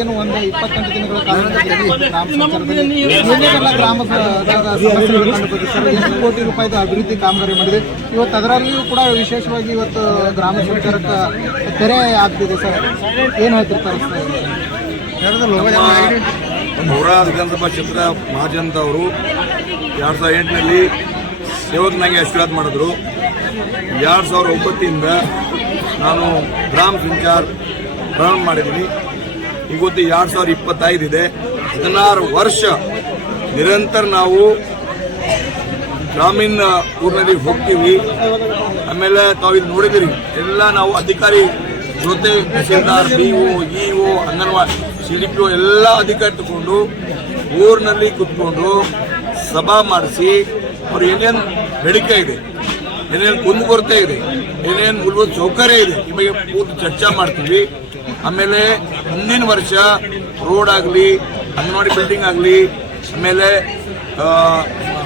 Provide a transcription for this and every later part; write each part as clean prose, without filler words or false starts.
ಏನು ಒಂದು 28 ದಿನಗಳ ಕಾಲ ಕೋಟಿ ರೂಪಾಯಿದು ಅಭಿವೃದ್ಧಿ ಕಾಮಗಾರಿ ಮಾಡಿದೆ. ಇವತ್ತು ಅದರಲ್ಲಿಯೂ ಕೂಡ ವಿಶೇಷವಾಗಿ ಇವತ್ತು ಗ್ರಾಮ ಸಂಚಾರಕ್ಕೆ ತೆರೆ ಆಗ್ತಿದೆ ಸರ್, ಏನು ಹೇಳ್ತಿರ್ತಾರೆ? ಔರಾದ್ ವಿಧಾನಸಭಾ ಕ್ಷೇತ್ರ ಮಹಾಜನತ ಅವರು 2008ನಲ್ಲಿ ಸೇವಕನಾಗಿ ಆಶೀರ್ವಾದ ಮಾಡಿದ್ರು. 2009ರಿಂದ ನಾನು ಗ್ರಾಮ ಸಂಚಾರ ಪ್ರಾರಂಭ ಮಾಡಿದ್ದೀನಿ. ಇವತ್ತು 2025 ಇದೆ. 16 ವರ್ಷ ನಿರಂತರ ನಾವು ಗ್ರಾಮೀಣ ಊರಿನಲ್ಲಿ ಹೋಗ್ತೀವಿ. ಆಮೇಲೆ ತಾವು ಇದು ನೋಡಿದಿರಿ, ಎಲ್ಲ ನಾವು ಅಧಿಕಾರಿ ಜೊತೆ tahsildar, BO, EO, anganwadi, CDPO ಎಲ್ಲ ಅಧಿಕಾರಿ ತಗೊಂಡು ಊರಿನಲ್ಲಿ ಕುತ್ಕೊಂಡು ಸಭಾ ಮಾಡಿಸಿ ಅವ್ರು ಏನೇನು ಬೇಡಿಕೆ ಇದೆ, ಏನೇನು ಕುಂದುಕೊರತೆ ಇದೆ, ಏನೇನು ಮೂಲಭೂತ ಸೌಕರ್ಯ ಇದೆ ಈ ಬಗ್ಗೆ ಪೂರ್ತಿ ಚರ್ಚೆ ಮಾಡ್ತೀವಿ. ಆಮೇಲೆ ಮುಂದಿನ ವರ್ಷ ರೋಡ್ ಆಗಲಿ, ಅಂಗನವಾಡಿ ಬಿಲ್ಡಿಂಗ್ ಆಗಲಿ, ಆಮೇಲೆ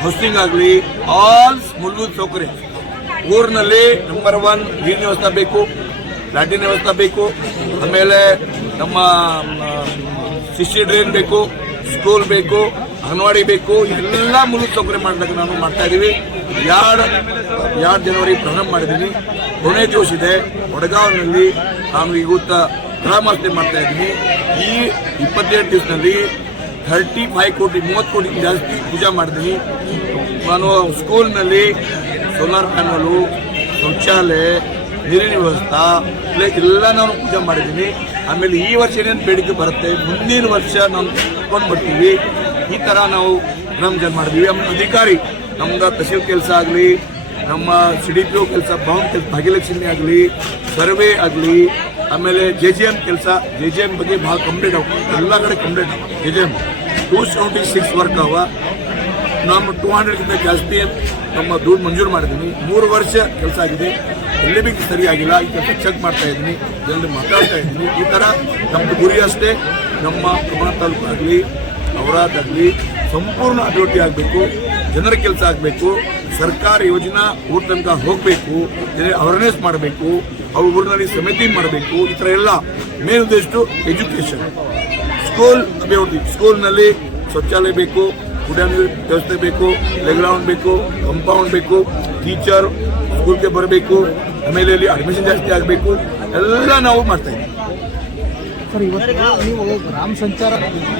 ಹೌಸಿಂಗ್ ಆಗಲಿ, ಆಲ್ ಮೂಲಭೂತ ಸೌಕರ್ಯ ಊರಿನಲ್ಲಿ ನಂಬರ್ 1 ನೀರಿನ ವ್ಯವಸ್ಥೆ ಬೇಕು, ಲ್ಯಾಟ್ರಿನ್ ವ್ಯವಸ್ಥೆ ಬೇಕು, ಆಮೇಲೆ ನಮ್ಮ ಸಿಸಿ ಡ್ರೈನ್ ಬೇಕು, ಸ್ಕೂಲ್ ಬೇಕು, ಅಂಗನವಾಡಿ ಬೇಕು, ಎಲ್ಲ ಮೂಲಭೂತ ಸೌಕರ್ಯ ಮಾಡಿದಾಗ ನಾನು ಮಾಡ್ತಾ ಇದ್ದೀವಿ. 2 ಜನವರಿ ಪ್ರಾರಂಭ ಮಾಡಿದ್ದೀನಿ. ಕೊನೆ ದಿವಸ ಇದೆ ವಡಗಾಂವ್ನಲ್ಲಿ. ನಾನು ಇವತ್ತ ಗ್ರಾಮಾಸ್ತೆ ಮಾಡ್ತಾ ಇದ್ದೀನಿ. ಈ 28 ದಿವಸದಲ್ಲಿ 35 ಕೋಟಿ 30 ಕೋಟಿ ಜಾಸ್ತಿ ಪೂಜೆ ಮಾಡಿದ್ದೀನಿ. ನಾನು ಸ್ಕೂಲ್ನಲ್ಲಿ ಸೋಲಾರ್ ಪ್ಯಾನಲು, ಶೌಚಾಲಯ, ನೀರಿನ ವ್ಯವಸ್ಥೆ ಎಲ್ಲ ನಾನು ಪೂಜೆ ಮಾಡಿದ್ದೀನಿ. ಆಮೇಲೆ ಈ ವರ್ಷ ಏನೇನು ಬೇಡಿಕೆ ಬರುತ್ತೆ ಮುಂದಿನ ವರ್ಷ ನಾವು ಕೊಂಡು ಬರ್ತೀವಿ. ಈ ಥರ ನಾವು ಗ್ರಾಮ ಮಾಡಿದ್ವಿ. ಆಮೇಲೆ ಅಧಿಕಾರಿ ನಮ್ದು ತಹಸೀಲ್ ಕೆಲಸ ಆಗಲಿ, ನಮ್ಮ CDPO ಕೆಲಸ, ಭವನ ಕೆಲಸ, ಭಾಗ್ಯಲಕ್ಷ್ಮಿ ಆಗಲಿ, ಸರ್ವೆ ಆಗಲಿ, ಆಮೇಲೆ JJM ಕೆಲಸ, JJM ಬಗ್ಗೆ ಭಾಳ ಕಂಪ್ಲೀಟ್ ಆಗ ಎಲ್ಲ ಕಡೆ ಕಂಪ್ಲೀಟ್ ಆಗ. JJM 276 ವರ್ಕ್ ಅವ. ನಮ್ಮ 200ಕ್ಕಿಂತ ಜಾಸ್ತಿ ನಮ್ಮ ದುಡ್ಡು ಮಂಜೂರು ಮಾಡಿದ್ದೀನಿ. 3 ವರ್ಷ ಕೆಲಸ ಆಗಿದೆ. ಎಲ್ಲಿ ಭೀ ಸರಿಯಾಗಿಲ್ಲ. ಈ ಕೆಲಸ ಚೆಕ್ ಮಾಡ್ತಾ ಇದ್ದೀನಿ, ಜನರು ಮಾತಾಡ್ತಾ ಇದ್ದೀನಿ. ಈ ಥರ ನಮ್ಮದು ಗುರಿ ಅಷ್ಟೇ. ನಮ್ಮ ಕಮಲ ತಾಲೂಕು ಆಗಲಿ, ಔರಾದ್ ಆಗಲಿ ಸಂಪೂರ್ಣ ಅಭಿವೃದ್ಧಿ ಆಗಬೇಕು, ಜನರ ಕೆಲಸ ಆಗಬೇಕು, ಸರ್ಕಾರ ಯೋಜನಾ ಊರ ತನಕ ಹೋಗಬೇಕು, ಅವೇರ್ನೆಸ್ ಮಾಡಬೇಕು, ಅವ್ರ ಊರಿನಲ್ಲಿ ಸಮಿತಿ ಮಾಡಬೇಕು. ಈ ಥರ ಎಲ್ಲ ಮೇನ್ ಉದ್ದೇಶ ಎಜುಕೇಷನ್, ಸ್ಕೂಲ್ ಅಭಿವೃದ್ಧಿ. ಸ್ಕೂಲ್ನಲ್ಲಿ ಶೌಚಾಲಯ ಬೇಕು, ಕುಡಿಯೋ ನೀರು ವ್ಯವಸ್ಥೆ ಬೇಕು, ಪ್ಲೇಗ್ರೌಂಡ್ ಬೇಕು, ಕಂಪೌಂಡ್ ಬೇಕು, ಟೀಚರ್ ಸ್ಕೂಲ್ಗೆ ಬರಬೇಕು, ಆಮೇಲೆ ಇಲ್ಲಿ ಅಡ್ಮಿಷನ್ ಜಾಸ್ತಿ ಆಗಬೇಕು. ಎಲ್ಲ ನಾವು ಮಾಡ್ತಾ ಇದ್ದೀವಿ ಸರ್. ಇವತ್ತು ನೀವು ಗ್ರಾಮ ಸಂಚಾರ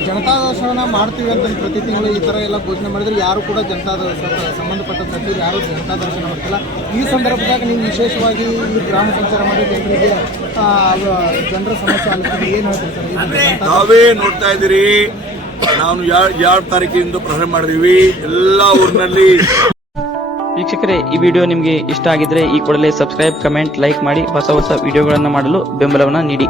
ಜನತಾ ದರ್ಶನ ಮಾಡ್ತೀವಿ ಅಂತ ಪ್ರತಿ ತಿಂಗಳು ಈ ಥರ ಎಲ್ಲ ಘೋಷಣೆ ಮಾಡಿದ್ರೆ ಯಾರು ಕೂಡ ಜನತಾ ಸಂಬಂಧಪಟ್ಟ ಸಚಿವರು ಯಾರು ಜನತಾ ದರ್ಶನ ಮಾಡ್ತಿಲ್ಲ. ಈ ಸಂದರ್ಭದಾಗ ನೀವು ವಿಶೇಷವಾಗಿ ಈ ಗ್ರಾಮ ಸಂಚಾರ ಮಾಡಿ ಜನರಿಗೆ ಜನರ ಸಮಸ್ಯೆ ಆಲಿಸ್ತೀವಿ, ಏನು ಹೇಳ್ತೀವಿ ಸರ್? ತಾವೇ ನೋಡ್ತಾ ಇದ್ದೀರಿ, ನಾನು 2 ತಾರೀಕಿನಿಂದ ಪ್ರಾರಂಭ ಮಾಡಿದೀವಿ ಎಲ್ಲ ಊರಿನಲ್ಲಿ. ವೀಕ್ಷಕರೇ, ಈ ವಿಡಿಯೋ ನಿಮಗೆ ಇಷ್ಟ ಆಗಿದ್ರೆ ಈ ಕೂಡಲೇ ಸಬ್ಸ್ಕ್ರೈಬ್, ಕಮೆಂಟ್, ಲೈಕ್ ಮಾಡಿ ಹೊಸ ವಿಡಿಯೋಗಳನ್ನು ಮಾಡಲು ಬೆಂಬಲವನ್ನು ನೀಡಿ.